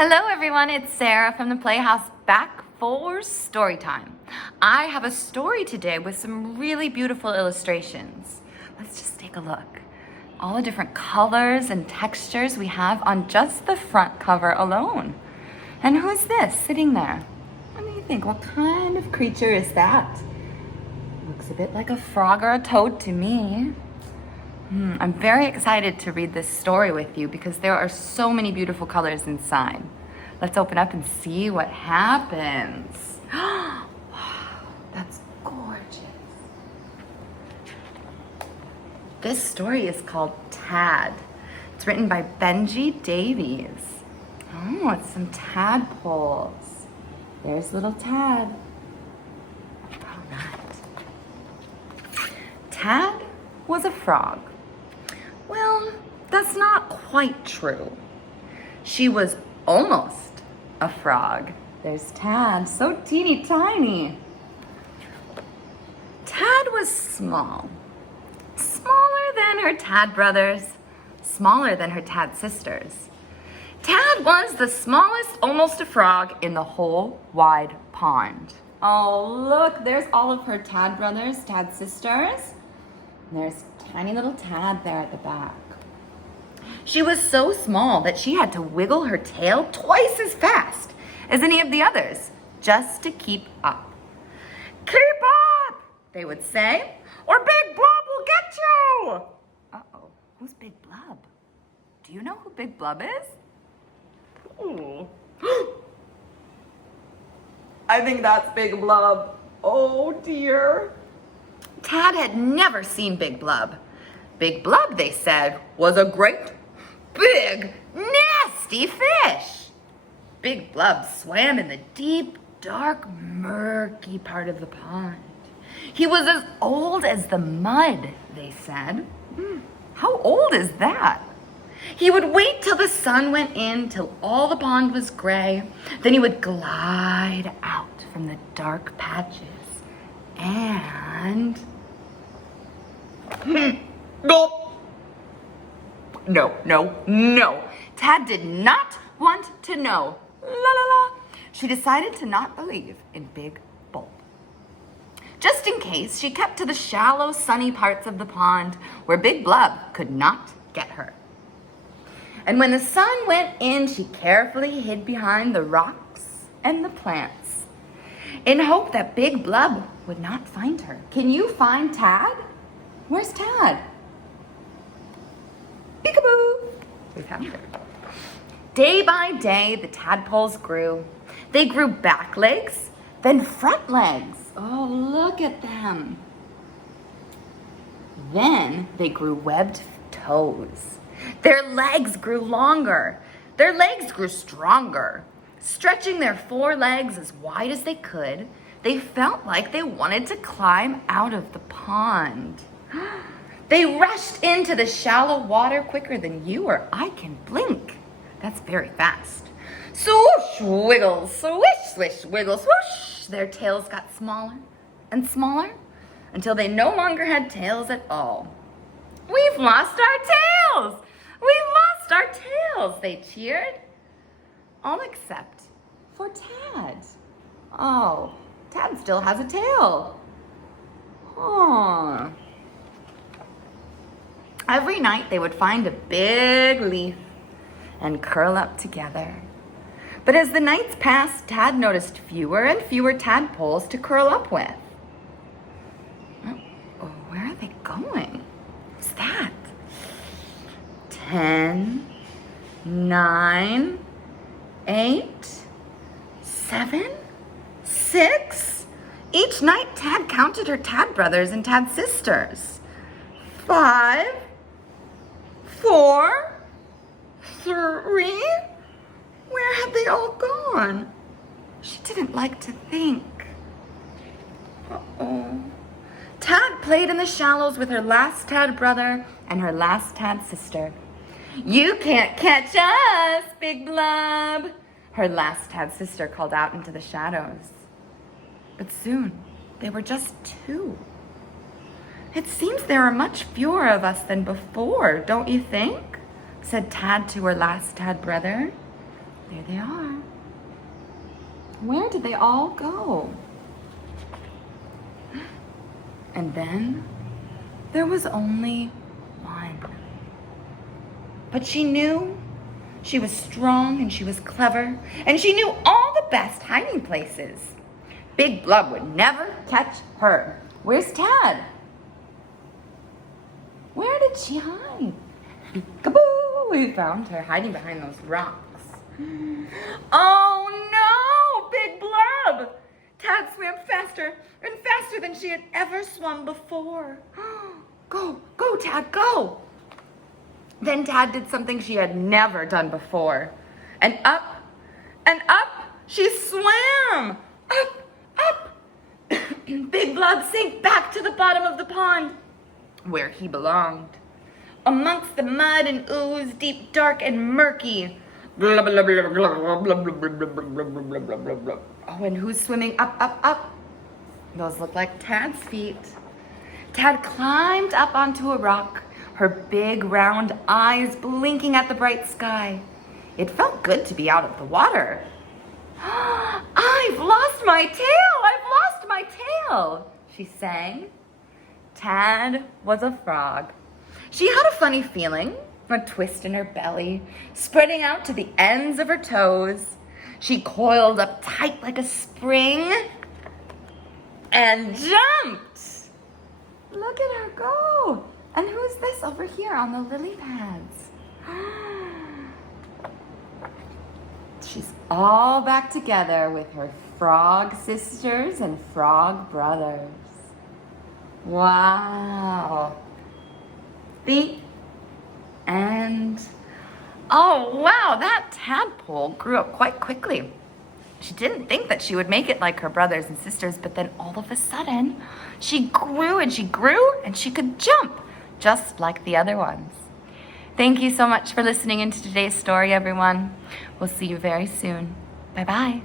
Hello everyone, it's Sarah from the Playhouse back for story time. I have a story today with some really beautiful illustrations. Let's just take a look. All the different colors and textures we have on just the front cover alone. And who's this sitting there? What do you think? What kind of creature is that? Looks a bit like a frog or a toad to me. I'm very excited to read this story with you because there are so many beautiful colors inside. Let's open up and see what happens. Wow, that's gorgeous. This story is called Tad. It's written by Benji Davies. Oh, it's some tadpoles. There's little Tad. Oh, not. Tad was a frog. Well, that's not quite true. She was almost a frog. There's Tad, so teeny tiny. Tad was small. Smaller than her Tad brothers, smaller than her Tad sisters. Tad was the smallest almost a frog in the whole wide pond. Oh, look, there's all of her Tad brothers, Tad sisters. And there's tiny little Tad there at the back. She was so small that she had to wiggle her tail twice as fast as any of the others just to keep up. "Keep up," they would say, "or Big Blub will get you." Uh-oh, who's Big Blub? Do you know who Big Blub is? Ooh. I think that's Big Blub. Oh dear. Tad had never seen Big Blub. Big Blub, they said, was a great, big, nasty fish. Big Blub swam in the deep, dark, murky part of the pond. He was as old as the mud, they said. How old is that? He would wait till the sun went in, till all the pond was gray. Then he would glide out from the dark patches. And No. Tad did not want to know. La la la. She decided to not believe in Big Bulb. Just in case, she kept to the shallow, sunny parts of the pond where Big Blub could not get her. And when the sun went in, she carefully hid behind the rocks and the plants in hope that Big Blub would not find her. Can you find Tad? Where's Tad? Peekaboo! We found her. Day by day, the tadpoles grew. They grew back legs, then front legs. Oh, look at them. Then they grew webbed toes. Their legs grew longer. Their legs grew stronger. Stretching their four legs as wide as they could, they felt like they wanted to climb out of the pond. They rushed into the shallow water quicker than you or I can blink. That's very fast. Swoosh, wiggle, swish, swish, wiggle, swoosh. Their tails got smaller and smaller until they no longer had tails at all. "We've lost our tails! We've lost our tails!" they cheered. All except for Tad. Oh, Tad still has a tail. Huh. Every night they would find a big leaf and curl up together. But as the nights passed, Tad noticed fewer and fewer tadpoles to curl up with. Oh, where are they going? What's that? 10, 9, 8, 7, 6. Each night, Tad counted her Tad brothers and Tad sisters. 5, 4, 3. Where had they all gone? She didn't like to think. Uh-oh. Tad played in the shallows with her last Tad brother and her last Tad sister. "You can't catch us, Big Blub," her last Tad sister called out into the shadows. But soon, they were just 2. "It seems there are much fewer of us than before, don't you think?" said Tad to her last Tad brother. There they are. Where did they all go? And then there was only one. But she knew she was strong and she was clever and she knew all the best hiding places. Big Blub would never catch her. Where's Tad? Where did she hide? Peekaboo! We found her hiding behind those rocks. Oh no, Big Blub! Tad swam faster and faster than she had ever swum before. Go, go, Tad, go! Then Tad did something she had never done before. And up she swam! Up! Big Blub sank back to the bottom of the pond, where he belonged. Amongst the mud and ooze, deep, dark, and murky. Oh, and who's swimming up? Those look like Tad's feet. Tad climbed up onto a rock, her big round eyes blinking at the bright sky. It felt good to be out of the water. I've lost my tail, she sang. Tad was a frog. She had a funny feeling, a twist in her belly, spreading out to the ends of her toes. She coiled up tight like a spring and jumped. Look at her go. And who's this over here on the lily pads? She's all back together with her frog sisters and frog brothers. Wow. The end. Oh, wow, that tadpole grew up quite quickly. She didn't think that she would make it like her brothers and sisters, but then all of a sudden, she grew and she could jump just like the other ones. Thank you so much for listening into today's story, everyone. We'll see you very soon. Bye-bye.